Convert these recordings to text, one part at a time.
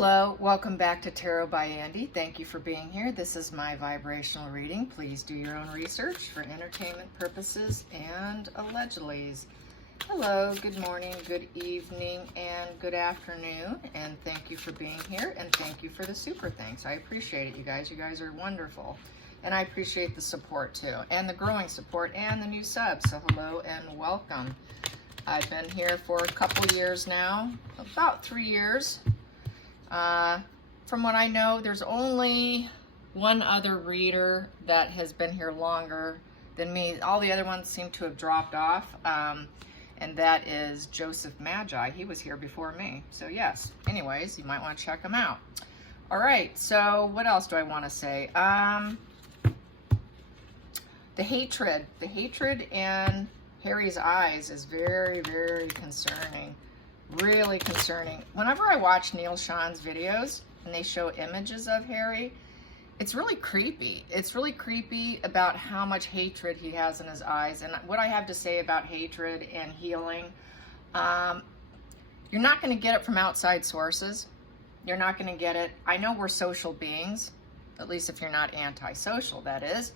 Hello, welcome back to Tarot by Andy. Thank you for being here. This is my vibrational reading. Please do your own research for entertainment purposes and allegedlys. Hello, good morning, good evening, and good afternoon. And thank you for being here, and thank you for the super thanks. I appreciate it, you guys. You guys are wonderful. And I appreciate the support too, and the growing support, and the new subs. So hello and welcome. I've been here for a couple years now, about 3 years. From what I know, there's only one other reader that has been here longer than me. All the other ones seem to have dropped off, and that is Joseph Magi. He was here before me. So yes, anyways, you might want to check him out. All right, so what else do I want to say? The hatred in Harry's eyes is very, very concerning. Really concerning. Whenever I watch Neil Sean's videos and they show images of Harry, it's really creepy. It's really creepy about how much hatred he has in his eyes. And what I have to say about hatred and healing, you're not going to get it from outside sources. You're not going to get it. I know we're social beings, at least if you're not antisocial, that is.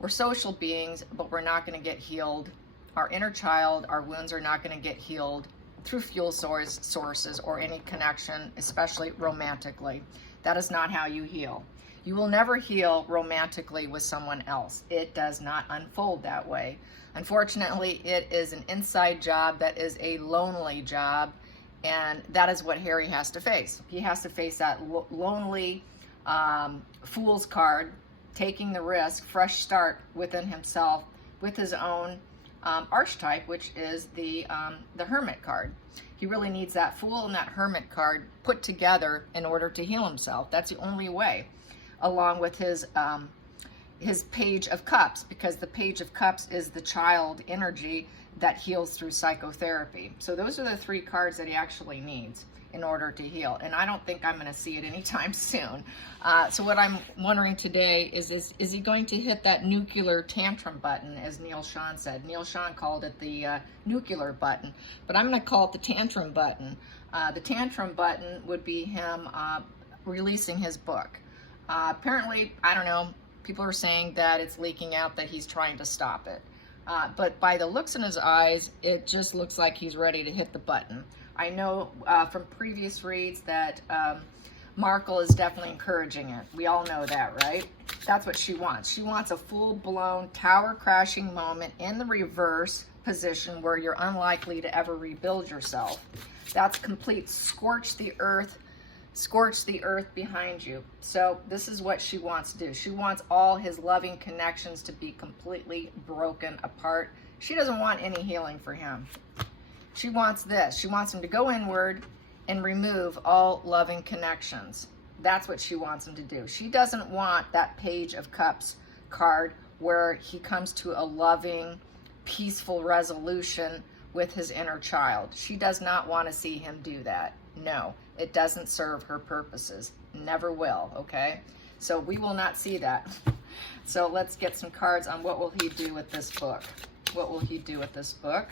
We're social beings, but we're not going to get healed. Our inner child, our wounds are not going to get healed through fuel sources or any connection, especially romantically. That is not how you heal. You will never heal romantically with someone else. It does not unfold that way. Unfortunately, it is an inside job that is a lonely job, and that is what Harry has to face. He has to face that lonely fool's card, taking the risk, fresh start within himself, with his own archetype, which is the Hermit card. He really needs that Fool and that Hermit card put together in order to heal himself. That's the only way, along with his Page of Cups, because the Page of Cups is the child energy that heals through psychotherapy. So those are the 3 cards that he actually needs in order to heal, and I don't think I'm going to see it anytime soon. So what I'm wondering today is he going to hit that nuclear tantrum button, as Neil Sean said? Neil Sean called it the nuclear button, but I'm going to call it the tantrum button. The tantrum button would be him releasing his book. Apparently, I don't know, people are saying that it's leaking out, that he's trying to stop it. But by the looks in his eyes, it just looks like he's ready to hit the button. I know from previous reads that Markle is definitely encouraging it. We all know that, right? That's what she wants. She wants a full-blown tower crashing moment in the reverse position where you're unlikely to ever rebuild yourself. That's complete scorch the earth behind you. So this is what she wants to do. She wants all his loving connections to be completely broken apart. She doesn't want any healing for him. She wants this. She wants him to go inward and remove all loving connections. That's what she wants him to do. She doesn't want that Page of Cups card where he comes to a loving, peaceful resolution with his inner child. She does not want to see him do that. No, it doesn't serve her purposes. Never will, okay? So we will not see that. So let's get some cards on what will he do with this book. What will he do with this book?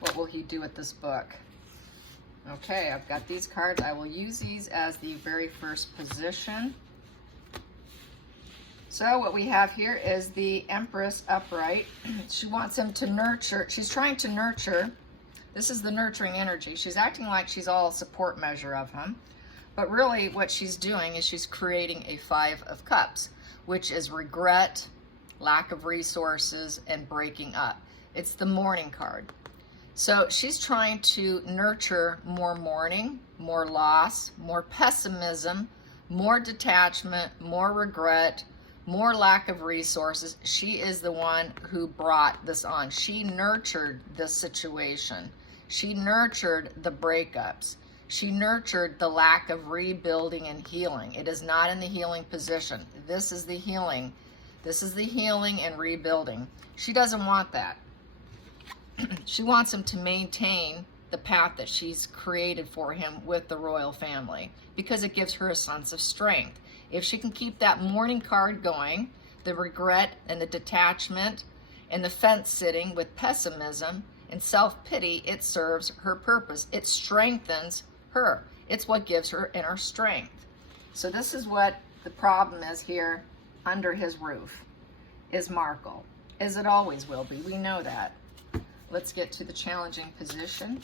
What will he do with this book? Okay, I've got these cards. I will use these as the very first position. So what we have here is the Empress upright. She wants him to nurture. She's trying to nurture. This is the nurturing energy. She's acting like she's all a support measure of him. But really what she's doing is she's creating a 5 of Cups, which is regret, lack of resources, and breaking up. It's the mourning card. So she's trying to nurture more mourning, more loss, more pessimism, more detachment, more regret, more lack of resources. She is the one who brought this on. She nurtured this situation. She nurtured the breakups. She nurtured the lack of rebuilding and healing. It is not in the healing position. This is the healing. This is the healing and rebuilding. She doesn't want that. She wants him to maintain the path that she's created for him with the royal family, because it gives her a sense of strength. If she can keep that mourning card going, the regret and the detachment and the fence sitting with pessimism and self-pity, it serves her purpose. It strengthens her. It's what gives her inner strength. So this is what the problem is here under his roof, is Markle. As it always will be. We know that. Let's get to the challenging position.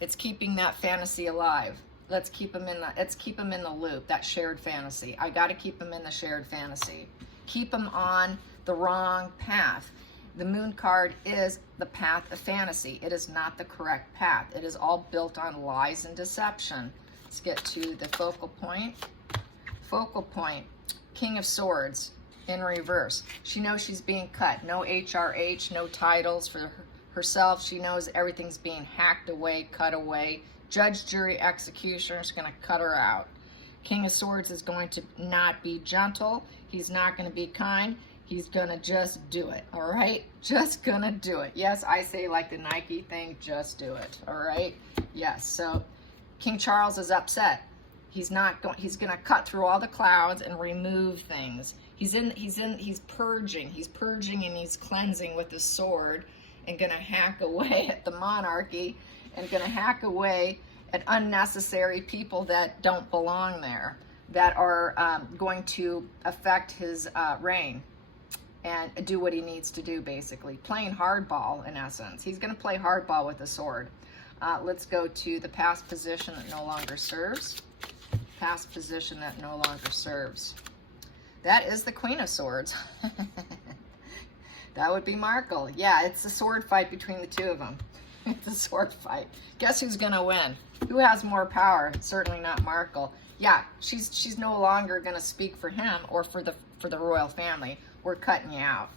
It's keeping that fantasy alive. Let's keep him in the loop, that shared fantasy. I got to keep him in the shared fantasy. Keep him on the wrong path. The moon card is the path of fantasy. It is not the correct path. It is all built on lies and deception. Let's get to the focal point. Focal point, King of Swords in reverse. She knows she's being cut. No HRH, no titles for herself. She knows everything's being hacked away, cut away. Judge, jury, executioner is going to cut her out. King of Swords is going to not be gentle. He's not going to be kind. He's going to just do it, all right? Just going to do it. Yes, I say like the Nike thing, just do it, all right? Yes, so King Charles is upset. He's going to cut through all the clouds and remove things. He's purging and he's cleansing with his sword and going to hack away at the monarchy and going to hack away at unnecessary people that don't belong there, that are going to affect his reign and do what he needs to do, basically. Playing hardball, in essence. He's going to play hardball with the sword. Let's go to the past position that no longer serves. Past position that no longer serves. That is the Queen of Swords. That would be Markle. Yeah, it's a sword fight between the two of them. It's a sword fight. Guess who's going to win? Who has more power? Certainly not Markle. Yeah, she's no longer going to speak for him or for the royal family. We're cutting you out.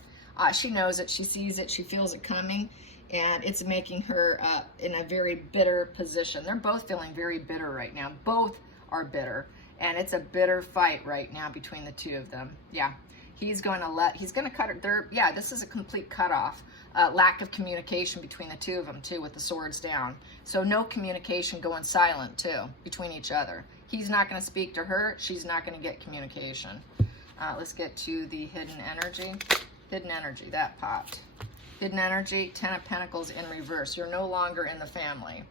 She knows it. She sees it. She feels it coming. And it's making her in a very bitter position. They're both feeling very bitter right now. Both are bitter. And it's a bitter fight right now between the two of them. Yeah. He's going to cut her. Yeah, this is a complete cutoff. Lack of communication between the two of them, too, with the swords down. So no communication, going silent, too, between each other. He's not going to speak to her. She's not going to get communication. Let's get to the hidden energy. Hidden energy, that popped. Hidden energy, Ten of Pentacles in reverse. You're no longer in the family.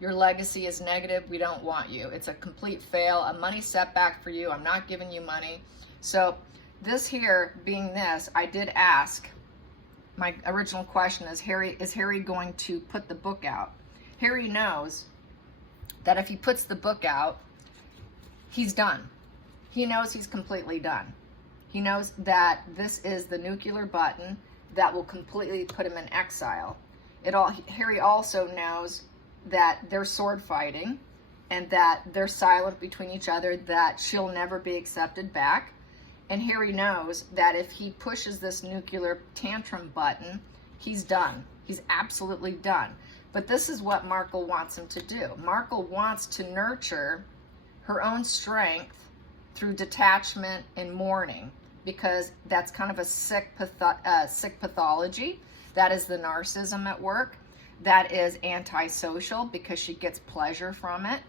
Your legacy is negative. We don't want you. It's a complete fail, a money setback for you. I'm not giving you money. So this here being this, I did ask, my original question is Harry going to put the book out? Harry knows that if he puts the book out, he's done. He knows he's completely done. He knows that this is the nuclear button that will completely put him in exile. Harry also knows that they're sword fighting and that they're silent between each other, that she'll never be accepted back. And Harry knows that if he pushes this nuclear tantrum button, he's done. He's absolutely done. But this is what Markle wants him to do. Markle wants to nurture her own strength through detachment and mourning, because that's kind of a sick pathology. That is the narcissism at work. That is antisocial because she gets pleasure from it.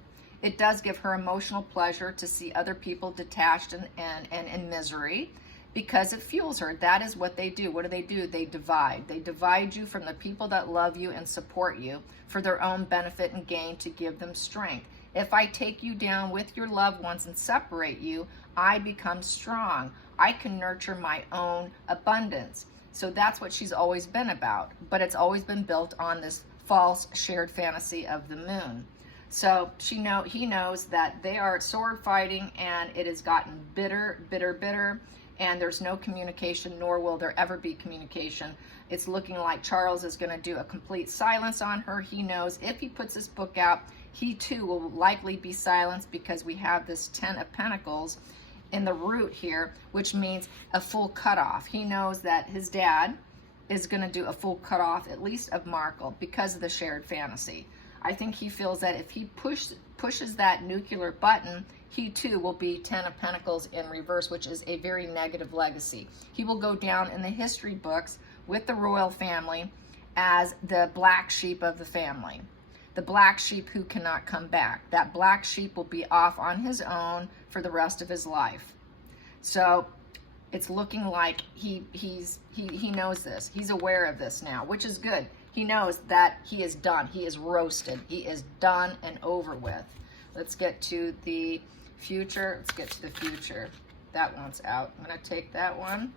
It does give her emotional pleasure to see other people detached and in misery, because it fuels her. That is what they do. What do? They divide. They divide you from the people that love you and support you for their own benefit and gain, to give them strength. If I take you down with your loved ones and separate you, I become strong. I can nurture my own abundance. So that's what she's always been about. But it's always been built on this false shared fantasy of the moon. So he knows that they are sword fighting, and it has gotten bitter, bitter, bitter, and there's no communication, nor will there ever be communication. It's looking like Charles is going to do a complete silence on her. He knows if he puts this book out, he too will likely be silenced, because we have this Ten of Pentacles in the root here, which means a full cutoff. He knows that his dad is going to do a full cutoff, at least of Markle, because of the shared fantasy. I think he feels that if he pushes that nuclear button, he too will be Ten of Pentacles in reverse, which is a very negative legacy. He will go down in the history books with the royal family as the black sheep of the family. The black sheep who cannot come back. That black sheep will be off on his own for the rest of his life. So it's looking like he knows this. He's aware of this now, which is good. He knows that he is done. He is roasted. He is done and over with. Let's get to the future. Let's get to the future. That one's out. I'm going to take that one.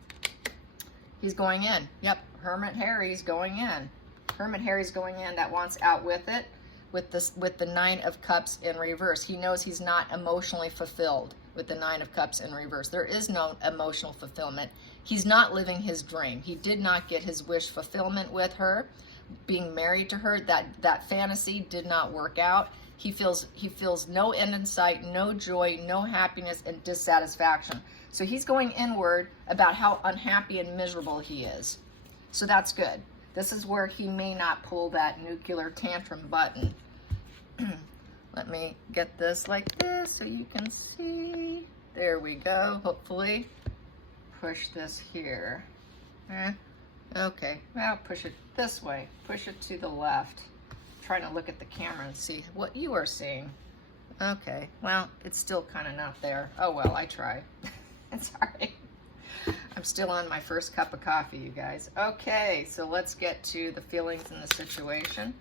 He's going in. Yep, Hermit Harry's going in. Hermit Harry's going in. That wants out with it. With the Nine of Cups in reverse. He knows he's not emotionally fulfilled with the Nine of Cups in reverse. There is no emotional fulfillment. He's not living his dream. He did not get his wish fulfillment with her. Being married to her, that fantasy did not work out. He feels no end in sight, no joy, no happiness, and dissatisfaction. So he's going inward about how unhappy and miserable he is. So that's good. This is where he may not pull that nuclear tantrum button. Let me get this like this so you can see. There we go, hopefully. Push this here. Okay, well, push it this way. Push it to the left. I'm trying to look at the camera and see what you are seeing. Okay, well, it's still kind of not there. Oh, well, I tried. It's all right. I'm still on my first cup of coffee, you guys. Okay, so let's get to the feelings in the situation.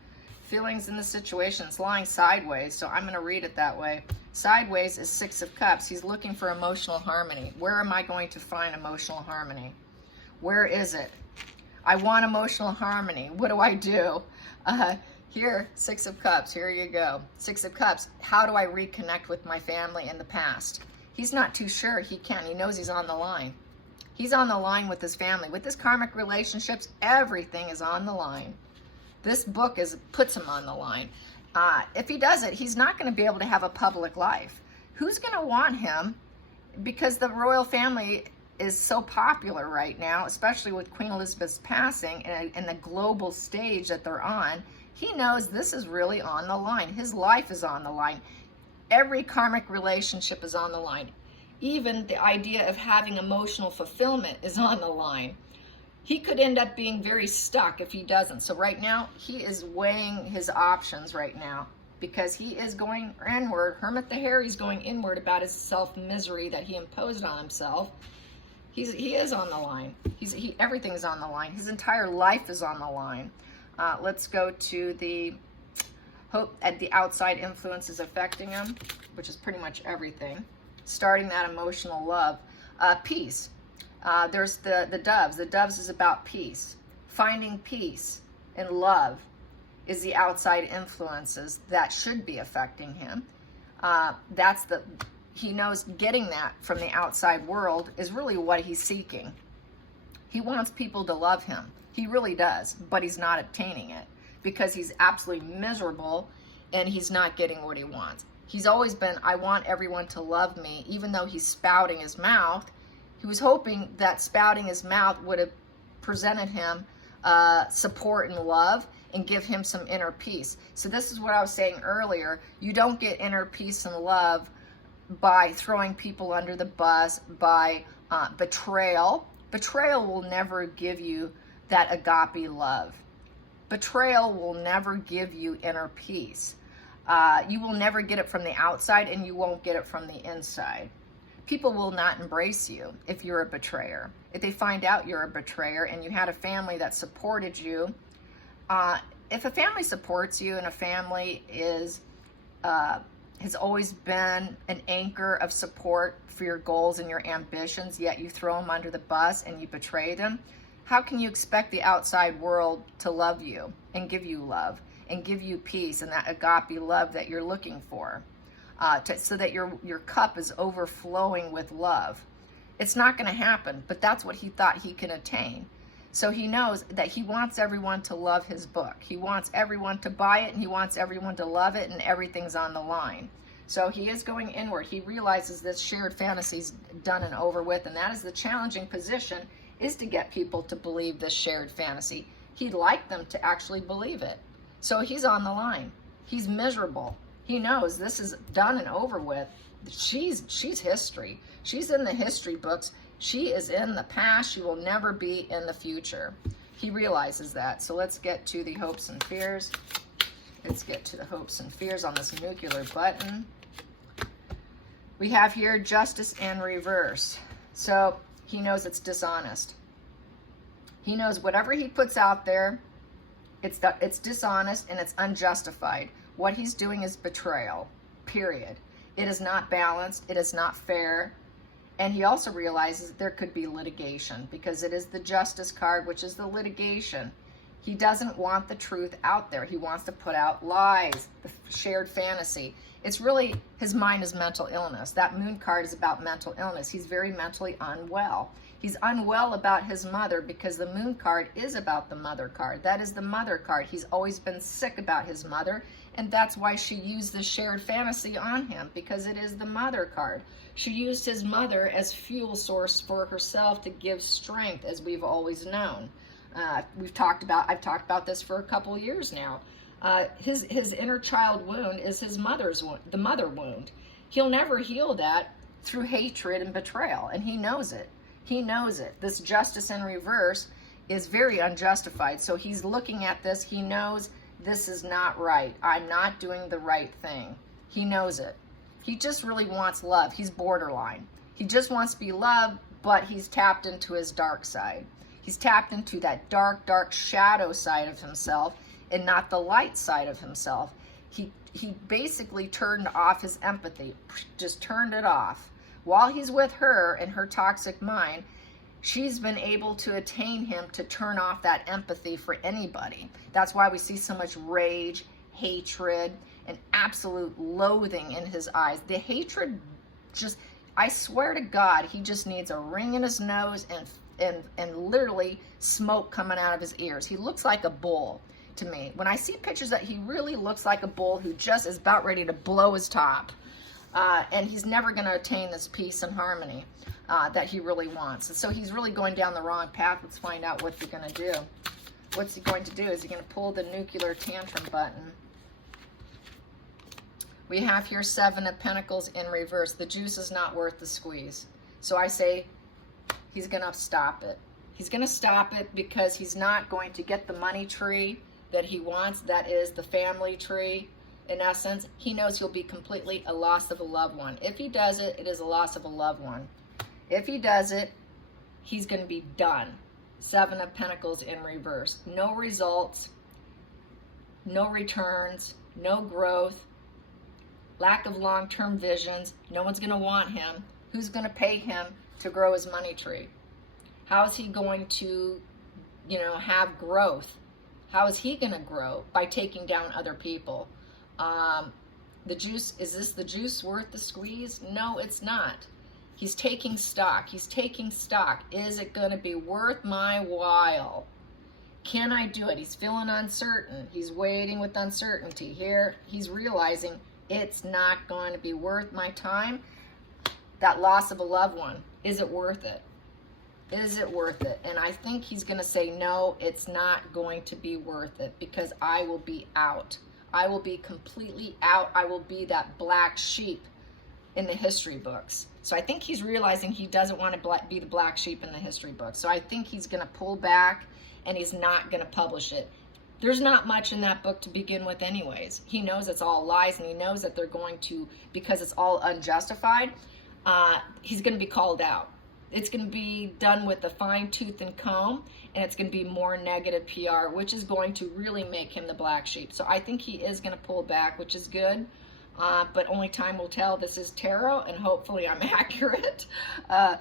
Feelings in the situation. It's lying sideways, so I'm going to read it that way. Sideways is Six of Cups. He's looking for emotional harmony. Where am I going to find emotional harmony? Where is it? I want emotional harmony. What do I do? Here, Six of Cups. Here you go. Six of Cups. How do I reconnect with my family in the past? He's not too sure he can. He knows he's on the line. He's on the line with his family. With his karmic relationships, everything is on the line. This book puts him on the line. If he does it, he's not going to be able to have a public life. Who's going to want him? Because the royal family is so popular right now, especially with Queen Elizabeth's passing and the global stage that they're on. He knows this is really on the line. His life is on the line. Every karmic relationship is on the line. Even the idea of having emotional fulfillment is on the line. He could end up being very stuck if he doesn't. So right now, he is weighing his options right now because he is going inward. Hermit the Harry's going inward about his self-misery that he imposed on himself. He is on the line. Everything's on the line. His entire life is on the line. Let's go to the hope at the outside influences affecting him, which is pretty much everything. Starting that emotional love. Peace. There's the doves. The doves is about peace. Finding peace and love is the outside influences that should be affecting him. He knows getting that from the outside world is really what he's seeking. He wants people to love him. He really does, but he's not obtaining it because he's absolutely miserable and he's not getting what he wants. He's always been, I want everyone to love me, even though he's spouting his mouth. He was hoping that spouting his mouth would have presented him support and love and give him some inner peace. So this is what I was saying earlier. You don't get inner peace and love by throwing people under the bus, by betrayal. Betrayal will never give you that agape love. Betrayal will never give you inner peace. You will never get it from the outside and you won't get it from the inside. People will not embrace you if you're a betrayer. If they find out you're a betrayer and you had a family that supported you, if a family supports you and a family has always been an anchor of support for your goals and your ambitions, yet you throw them under the bus and you betray them, how can you expect the outside world to love you and give you love and give you peace and that agape love that you're looking for? So that your cup is overflowing with love. It's not going to happen, but that's what he thought he can attain. So he knows that he wants everyone to love his book. He wants everyone to buy it, and he wants everyone to love it, and everything's on the line. So he is going inward. He realizes this shared fantasy's done and over with, and that is the challenging position, is to get people to believe this shared fantasy. He'd like them to actually believe it. So he's on the line. He's miserable. He knows this is done and over with. She's history. She's in the history books. She is in the past. She will never be in the future. He realizes that. So let's get to the hopes and fears. Let's get to the hopes and fears on this nuclear button. We have here justice and reverse. So he knows it's dishonest. He knows whatever he puts out there, It's dishonest and it's unjustified. What he's doing is betrayal, period. It is not balanced. It is not fair. And he also realizes that there could be litigation because it is the justice card, which is the litigation. He doesn't want the truth out there. He wants to put out lies, the shared fantasy. It's really, his mind is mental illness. That moon card is about mental illness. He's very mentally unwell. He's unwell about his mother because the moon card is about the mother card. That is the mother card. He's always been sick about his mother, and that's why she used the shared fantasy on him, because it is the mother card. She used his mother as fuel source for herself to give strength, as we've always known. I've talked about this for a couple years now. His inner child wound is his mother's wound, the mother wound. He'll never heal that through hatred and betrayal, and he knows it. He knows it. This justice in reverse is very unjustified. So he's looking at this. He knows this is not right. I'm not doing the right thing. He knows it. He just really wants love. He's borderline. He just wants to be loved, but he's tapped into his dark side. He's tapped into that dark, dark shadow side of himself and not the light side of himself. He basically turned off his empathy, just turned it off. While he's with her in her toxic mind, she's been able to attain him to turn off that empathy for anybody. That's why we see so much rage, hatred, and absolute loathing in his eyes. The hatred just, I swear to God, he just needs a ring in his nose and literally smoke coming out of his ears. He looks like a bull to me. When I see pictures that he really looks like a bull who just is about ready to blow his top. And he's never going to attain this peace and harmony that he really wants. And so he's really going down the wrong path. Let's find out what he's going to do. What's he going to do? Is he going to pull the nuclear tantrum button? We have here 7 of Pentacles in reverse. The juice is not worth the squeeze. So I say he's going to stop it. He's going to stop it because he's not going to get the money tree that he wants. That is the family tree. In essence, he knows he'll be completely a loss of a loved one. If he does it, it is a loss of a loved one. If he does it, he's going to be done. 7 of Pentacles in reverse. No results, no returns, no growth, lack of long-term visions. No one's going to want him. Who's going to pay him to grow his money tree? How is he going to, have growth? How is he going to grow? By taking down other people. The juice, is this the juice worth the squeeze? No, it's not. He's taking stock. He's taking stock. Is it going to be worth my while? Can I do it? He's feeling uncertain. He's waiting with uncertainty. Here, he's realizing it's not going to be worth my time. That loss of a loved one, is it worth it? Is it worth it? And I think he's going to say, no, it's not going to be worth it because I will be out. I will be completely out. I will be that black sheep in the history books. So I think he's realizing he doesn't want to be the black sheep in the history books. So I think he's going to pull back and he's not going to publish it. There's not much in that book to begin with anyways. He knows it's all lies and he knows that they're going to, because it's all unjustified, he's going to be called out. It's going to be done with a fine tooth and comb, and it's going to be more negative PR, which is going to really make him the black sheep. So I think he is going to pull back, which is good, but only time will tell. This is tarot, and hopefully I'm accurate. I'm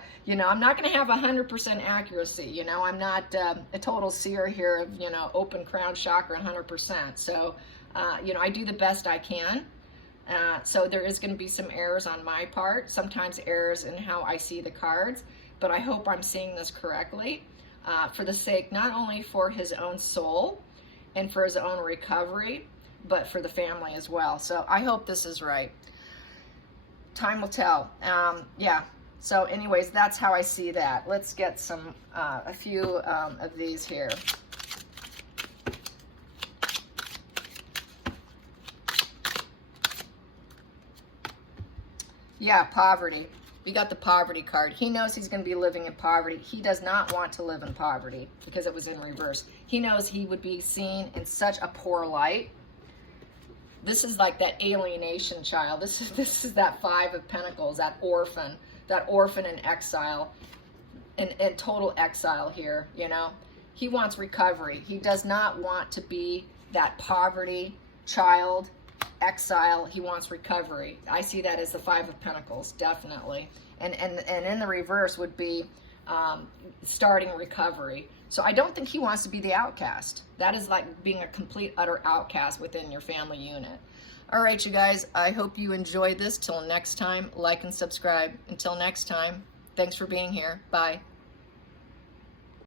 not going to have 100% accuracy. I'm not a total seer here of, open crown chakra 100%. So, I do the best I can. So there is going to be some errors on my part, sometimes errors in how I see the cards, but I hope I'm seeing this correctly for the sake, not only for his own soul and for his own recovery, but for the family as well. So I hope this is right. Time will tell. Yeah. So anyways, that's how I see that. Let's get a few of these here. Yeah, poverty. We got the poverty card. He knows he's going to be living in poverty. He does not want to live in poverty because it was in reverse. He knows he would be seen in such a poor light. This is like that alienation child. This is that 5 of Pentacles, that orphan in exile, in total exile here, He wants recovery. He does not want to be that poverty child, exile. He wants recovery. I see that as the Five of Pentacles, definitely. And in the reverse would be starting recovery. So I don't think he wants to be the outcast. That is like being a complete, utter outcast within your family unit. All right, you guys, I hope you enjoyed this. Till next time, like and subscribe. Until next time, thanks for being here. Bye.